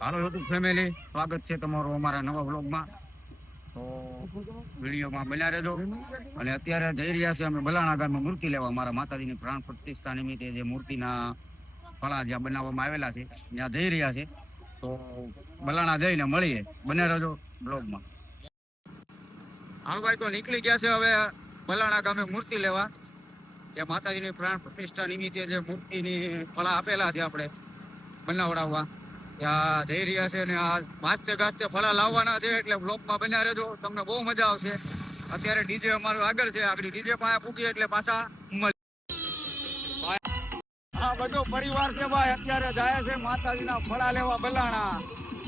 હાલો YouTube family, સ્વાગત છે તમારું અમારા નવા વ્લોગમાં. તો વિડીયોમાં બન્યા રહેજો. અને અત્યારે જઈ રહ્યા છે અમે બલાણા ગામમાં મૂર્તિ લેવા. અમારા માતાજીની પ્રાણ પ્રતિષ્ઠા નિમિત્તે જે મૂર્તિના ફળા જ્યાં બનાવવામાં આવેલા છે ત્યાં જઈ રહ્યા છે. તો બલાણા જઈને મળીએ, બન્યા રહેજો બ્લોગમાં. હાલ ભાઈ, તો નીકળી ગયા છે હવે બલાણા ગામે મૂર્તિ લેવા. ત્યાં માતાજીની પ્રાણ પ્રતિષ્ઠા નિમિત્તે જે મૂર્તિની ફળા આપેલા છે આપણે બનાવડાવવા, ત્યાં જઈ રહ્યા છે. અને આ માસ્તે ગાસ્તે ફળા લાવવાના છે, એટલે બ્લોકમાં બન્યા રહેજો, તમને બહુ મજા આવશે. અત્યારે ડીજે અમારું આગળ છે, આગળ ડીજે પાસે પૂગીએ એટલે પાછા આ બધો પરિવાર છે ભાઈ. અત્યારે જાય છે માતાજીના ફળા લેવા બલાણા.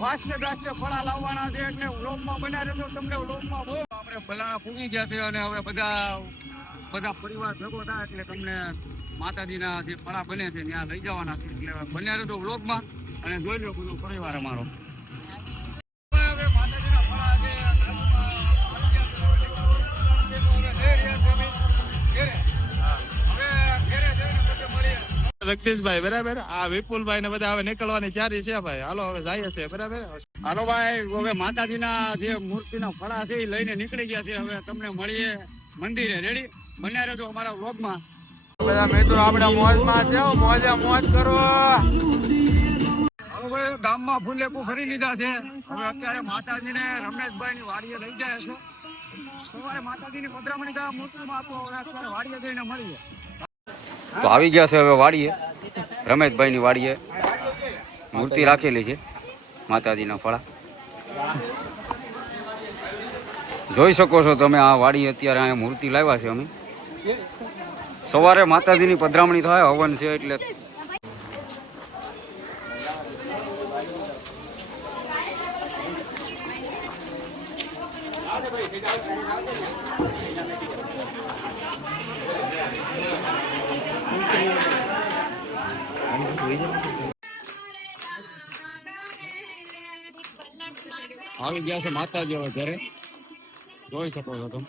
વાસ્તે ગાસ્તે ફળા લાવવાના છે, એટલે બ્લોકમાં બન્યા રહેજો, તમને બ્લોકમાં બહુ. આપણે બલાણા પૂગી ગયા છે અને હવે બધા પરિવાર ભેગો થાય એટલે તમને માતાજીના જે ફળા બને છે ત્યાં લઈ જવાના છે. એટલે બન્યા રહેજો બ્લોકમાં અને જોઈ લો બધો પરિવાર અમારો. જગદીશભાઈ બરાબર, આ વિપુલભાઈ ને બધા હવે નીકળવાની તૈયારી છે ભાઈ. હાલો હવે જાય છે બરાબર. હાલો ભાઈ, હવે માતાજીના જે મૂર્તિના ફળા છે એ લઈને નીકળી ગયા છે. હવે તમને મળીએ મંદિરે. રેડી બન્યા રહેજો અમારા વ્લોગમાં. બધા મિત્રો આપણે મોજમાં જાઓ, મોજ કરો. હવે ગામમાં ફૂલેપું ફરી લીધા છે. હવે અત્યારે માતાજીને રમેશભાઈ ની વાડીએ લઈ જાય છે. સવારે માતાજીની પધરામણી થાય મૂર્તિમાં, તો હવે અત્યારે વાડીએ જઈને મળીએ. તો આવી ગયા છે હવે વાડીએ, રમેશભાઈ ની વાડીએ મૂર્તિ રાખેલી છે માતાજીના ફળા. જોઈ શકો છો તમે આ વાડી. અત્યારે અહીંયા મૂર્તિ લાવ્યા છે અમે. સવારે માતાજીની પધરામણી થાય, હવન છે એટલે. આવી ગયા છે માતાજી હવે ઘરે, જોઈ શકો છો તમે.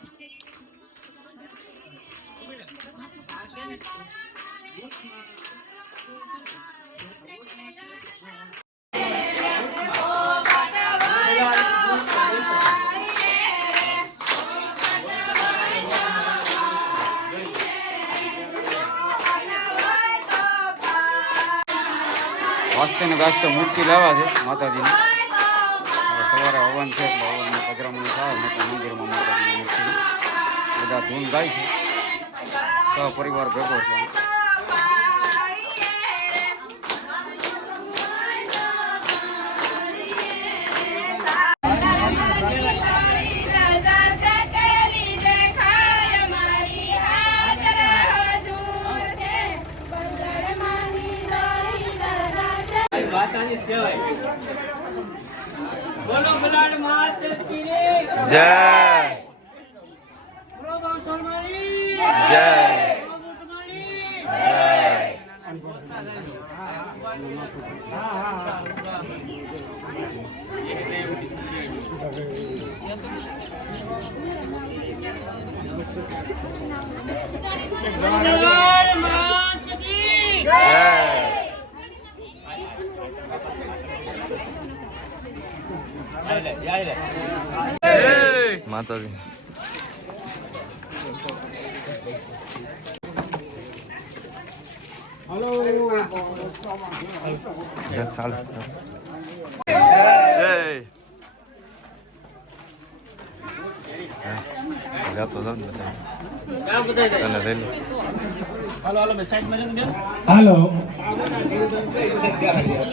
વાસ્તે ને ગાસ્તે મૂર્તિ લાવ્યા છે માતાજીની. સવારે હવન છે એટલે હવનની પધરામણી થાય મોટા મંદિરમાં માતાજીની મૂર્તિ. બધા ધૂન ગાય છે, સહપરિવાર ભેગો છે. બોલો બલાડ માત કી જય બોલો ગૌતમણી જય બલાડ માત કી જય. માતાજી હાલો.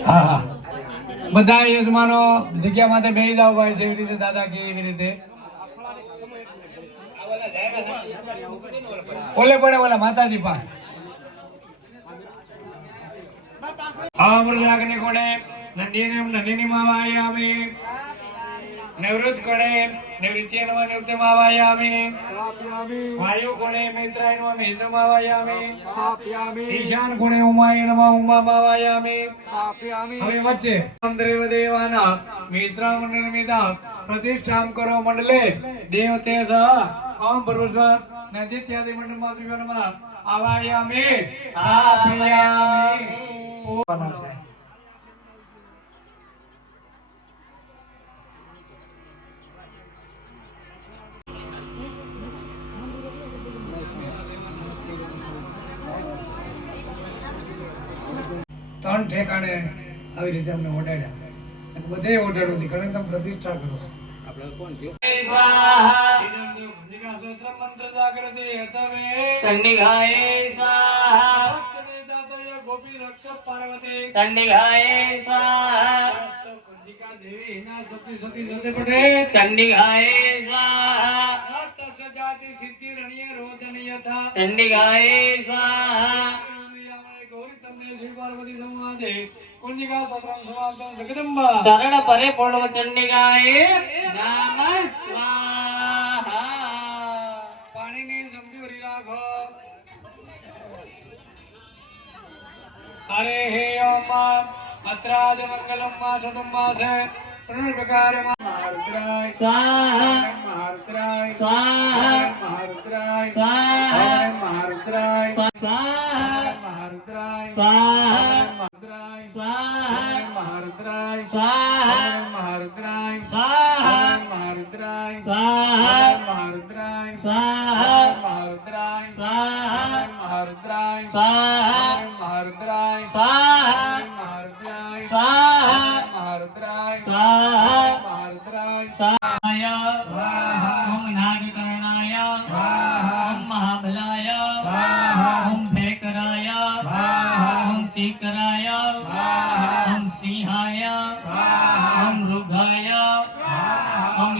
હા હા, બધા યજમાનો જગ્યા માટે બેસી જાવ ભાઈ. જેવી રીતે દાદા કે એવી રીતે ઓલે પડે ઓલા માતાજી પાસે. અમૃતાગ્નિ કોણે નંદીની માવાયામિ નિવૃત્ત કોણે નિવૃત્તિનો નિવૃત્તિ માવાયામિ વાયુ કોણે મિત્રાયનો મિત્ર માવાયામિ ઈશાન કોણે ઉમાય નમઃ ઉમા માવાયામિ. હવે વચ્ચે દેવ દેવાના મિત્રામ નિર્મિતા પ્રતિષ્ઠામ કરો મંડલે દેવ તે સહ ઓમ ભરૂચવા નદિત્યાદિ મંડળ માતૃવ્યોમાં આવાયામિ સ્થાપયામિ. મન ઠેકાણે આવી રીતે અમને ઓઢાડ્યા અને બધે ઓઢાડવાથી ઘણી તમે પ્રતિષ્ઠા કરો મંત્ર જાગૃતિ ચંડિકાએ સ્વાહા ગોપી રક્ષક પાર્વતી ચંડિકાએ સ્વાહા ચંડિકા દેવી હિના સતી સતી સતી પટે ચંડિકાએ સ્વાહા સજાતિ સિદ્ધિ રણ્ય રોદનીય થા ચંડિકાએ સ્વાહા ગૌરી તન્ને શ્રી પાર્વતી સંવાદે કુંજિકા સત્રમ સમાપ્તમ જગદંબા શરણ પરે પૂર્ણ ચંડિકાએ નામ સ્વાહા પાણીની સમજી ભરી રાખો હરે હે ઓમ અત્રાદ મંગલમ મા સદમ માસે પ્रणप्रकार महारुद्राय स्वाहा महारुद्राय स्वाहा महारुद्राय स्वाहा महारुद्राय स्वाहा महारुद्राय स्वाहा महारुद्राय स्वाहा महारुद्राय स्वाहा महारुद्राय स्वाहा महारुद्राय स्वाहा महारुद्राय स्वाहा महारुद्राय स्वाहा महारुद्राय स्वाहा महारुद्राय स्वाहा महारुद्राय स्वाहा महारुद्राय स्वाहा महारुद्राय स्वाहाय ओम नागकर्णाय ओम महाबलाय ओम भयकराय ओम तीकराय ओम सिंहाय ओम मृगाय ओम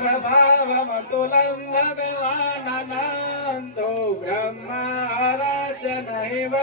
प्रभावमतुलं भगवाननन्दो ब्रह्मा राजनैव